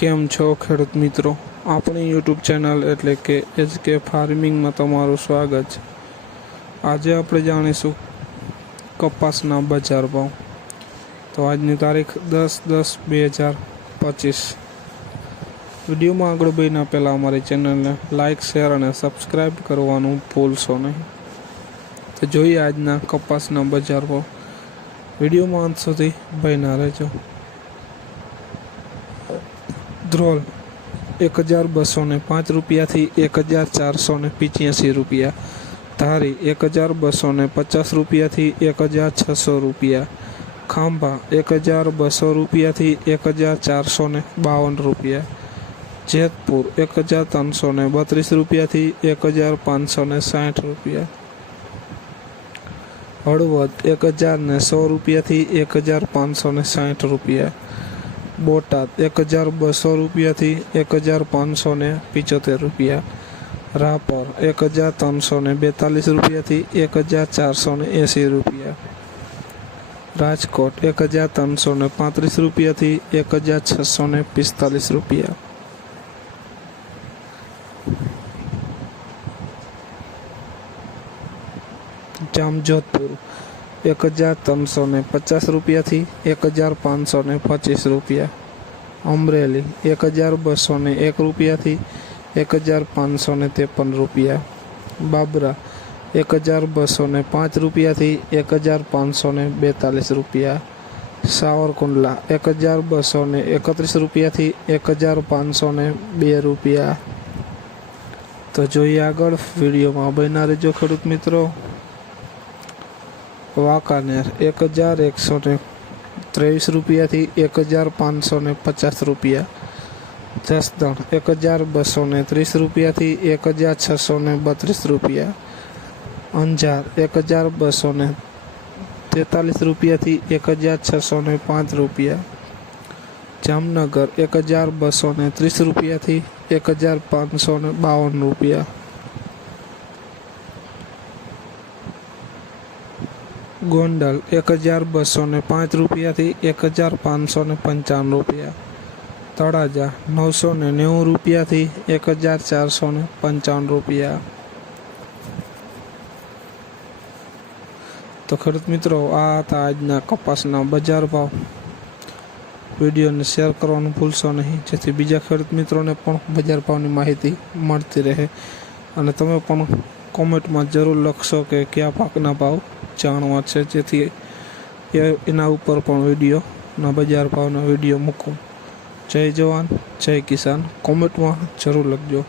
કેમ છો ખેડૂત મિત્રો, આપણી યુટ્યુબ ચેનલ એટલે કે એચકે ફાર્મિંગમાં તમારું સ્વાગત છે। આજે આપણે જાણીશું કપાસના બજાર ભાવ। તો આજની તારીખ 10/10/2025। વિડીયોમાં આગળ વધતા પહેલાં અમારી ચેનલને લાઇક, શેર અને સબસ્ક્રાઈબ કરવાનું ભૂલશો નહીં। તો જોઈએ આજના કપાસના બજાર ભાવ। વિડીયોમાં અંત સુધી બન્યા રહેજો। ધ્રોલ 1205 રૂપિયાથી 1485 રૂપિયા, ધારી 1250 રૂપિયાથી 1600 રૂપિયા, ખાંભા 1200 રૂપિયાથી 1452 રૂપિયા, જેતપુર 1332 રૂપિયાથી 1560 રૂપિયા, હળવદ 10100 રૂપિયાથી 1560 રૂપિયા, બોટાદ 1200 રૂપિયાથી 1575 રૂપિયા, રાપર 1342 રૂપિયાથી 1480 રૂપિયા, રાજકોટ 1335 રૂપિયાથી 1645 રૂપિયા, જામજોધપુર 1350 રૂપિયાથી 1525 રૂપિયા, અમરેલી 1201 રૂપિયાથી 1553 રૂપિયા, બાબરા 1205 રૂપિયાથી 1542 રૂપિયા, સાવરકુંડલા 1231 રૂપિયાથી 1502 રૂપિયા। તો જોઈએ આગળ, વિડીયોમાં બન્યા રહેજો ખેડૂત મિત્રો। વાંકાનેર 1123 રૂપિયાથી 1550 રૂપિયા, જસદણ 1230 રૂપિયાથી 1632 રૂપિયા, અંજાર 1243 રૂપિયાથી 1605 રૂપિયા, જામનગર 1230 રૂપિયાથી 1552 રૂપિયા, ગોંડલ 1205 રૂપિયાથી 1555 રૂપિયા, તળાજા 990 રૂપિયાથી 1455 રૂપિયા। તો ખેડૂત મિત્રો, આ હતા આજના કપાસના બજાર ભાવ। વિડીયોને શેર કરવાનું ભૂલશો નહીં, જેથી બીજા ખેડૂત મિત્રોને પણ બજાર ભાવની માહિતી મળતી રહે। અને તમે પણ કોમેન્ટમાં જરૂર લખશો કે કયા પાકના ભાવ જાણવા છે, જેથી એના ઉપર પણ વિડીયોના બજાર ભાવના વિડીયો મૂકું। જય જવાન, જય કિસાન, કોમેન્ટમાં જરૂર લખજો।